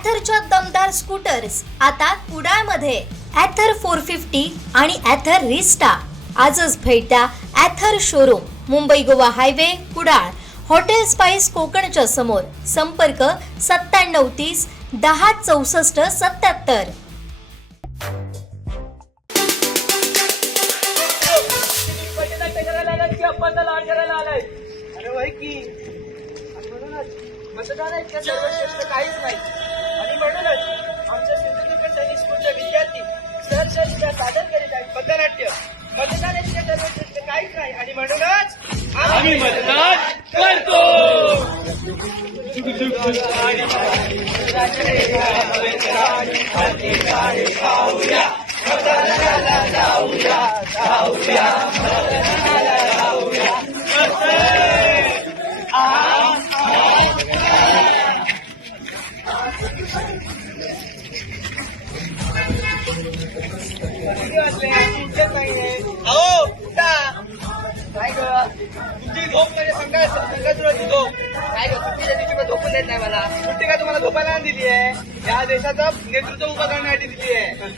ॲथरच्या दमदार स्कूटर्स आता कुडाळमध्ये. ॲथर 450 आणि ॲथर रिस्टा. आजच भेट द्या Ather showroom, Mumbai Goa highway, Kudal. Hotel spice कोकणच्या समोर. संपर्क 9730 10 64 77. मतदानाच्या सर्वश्रेष्ठ काहीच नाही आणि म्हणूनच आमच्या सिंधुदुर्ग सैनिक स्कूलचे विद्यार्थी सहर्षरित्या सादर करीत आहेत पथनाट्य. मतदानाच्या सर्वश्रेष्ठ काहीच नाही आणि म्हणूनच आम्ही मतदान करतो. काय ग तुमची झोप म्हणजे संघाची झोप काय ग? सुट्टीच्या दिवशी पण झोपून देत नाही मला. सुट्टी काय तुम्हाला झोपायला दिली आहे? या देशाचं नेतृत्व उभं करण्यासाठी दिली आहे.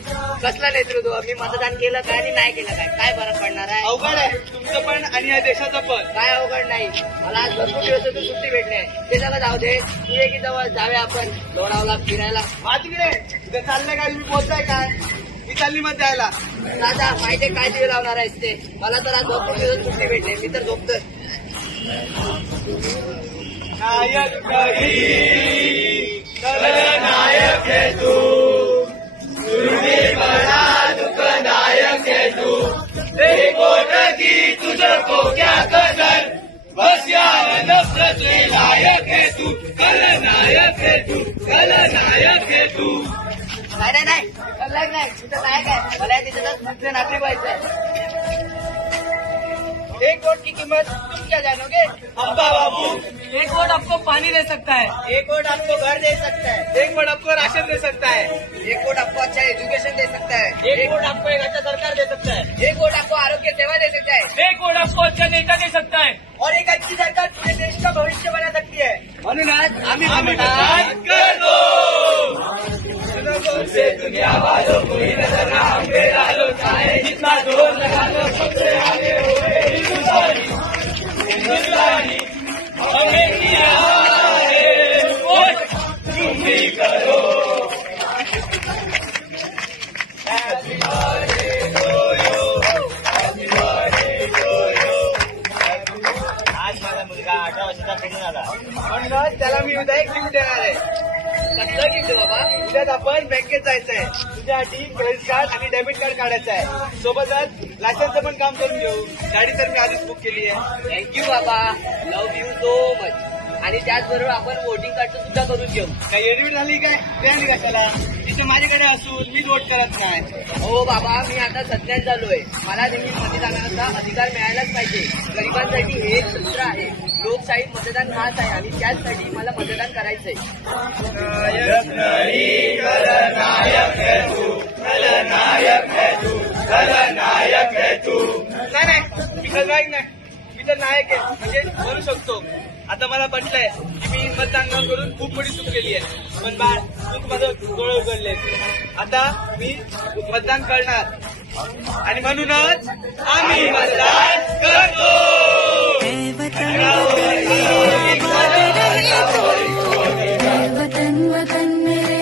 कसला नेतृत्व? मी मतदान केलं काय आणि नाही केलं काय, काय फरक पडणार आहे? अवघड आहे तुमचं पण आणि या देशाचं पण. काय अवघड नाही. मला आज भरपूर दिवसातून सुट्टी भेटली आहे. ते सगळं जाऊ दे. तू ये की जवळ जाऊया आपण लोणावळा फिरायला. तिकडे तिथे चाललंय काय? तुम्ही पोहोचताय काय? मी चालली मत द्यायला. दादा माहिती काय दिवे लावणार आहेस ते? मला तर आज भरपूर दिवस सुट्टी भेटली. मी तर झोपतोय. नायक कही नायक है तू, बड़ा दुख नायक है तू. देखो नदी तुझको क्या कदर, बस यार नफरत ले लायक है तू. नायक है तू, नायक है तू. नाही नाही नाही तिथं नायक आहे. मला तिथं मुख्य नागरिक व्हायचंय. एक वोट की कीमत तुम क्या जानोगे अब्बा बाबू. एक वोट आपको पानी दे सकता है. एक वोट आपको घर दे सकता है. एक वोट आपको राशन दे सकता है. एक वोट आपको अच्छा एजुकेशन दे सकता है. एक वोट आपको एक अच्छा सरकार दे सकता है. एक वोट आपको आरोग्य सेवा दे सकता है. एक वोट आपको अच्छा नेता दे सकता है. और एक अच्छी सरकार पूरे देश का भविष्य बना सकती है. म्हणून आज आम्ही मतदान कर दो. से दुनिया वालों कोई नजर ना हमें डालो, चाहे जितना जोर लगा लो सबसे आगे हुए हिंदुस्तानी. हमें किया है वोट तुम भी करो. Happy birthday to you, happy birthday to you. आज माझा मुलगा 18 वर्षाचा पूर्ण झाला म्हणून त्याला मी उद्या एक गिफ्ट देणार आहे. कसलं गिफ्ट बाबा? उद्याच आपण बँकेत जायचंय. तुझ्यासाठी क्रेडिट कार्ड आणि डेबिट कार्ड काढायचं आहे. सोबतच लायसन्सचं पण काम करून घेऊ. गाडी तर मी आधीच बुक केली आहे. थँक्यू बाबा. Love you so much. आणि त्याचबरोबर आपण वोटिंग कार्डचं सुद्धा करून घेऊ. काही एडमिट झाली काय? प्लॅन कशाला? तिथे माझ्याकडे असून मी वोट करत नाही. हो बाबा, मी आता सज्ञान झालोय. मला नेहमी मतदानाचा अधिकार मिळायलाच पाहिजे. गरिबांसाठी हे एक सत्र आहे. लोकशाही मतदान खास आहे आणि त्याचसाठी मला मतदान करायचंय. नायक नहीं खलनायक है तू, खलनायक है तू, खलनायक है तू. नाही मी खलनायक नाही. मी तर नायक आहे म्हणजे म्हणू शकतो. आता मला पटलंय की मी मतदान न करून खूप मोठी चूक केली आहे. पण बाळ चूक माझं डोळे उघडले. आता मी मतदान करणार आणि म्हणूनच आम्ही मतदान करतो. वतन वतन मेरे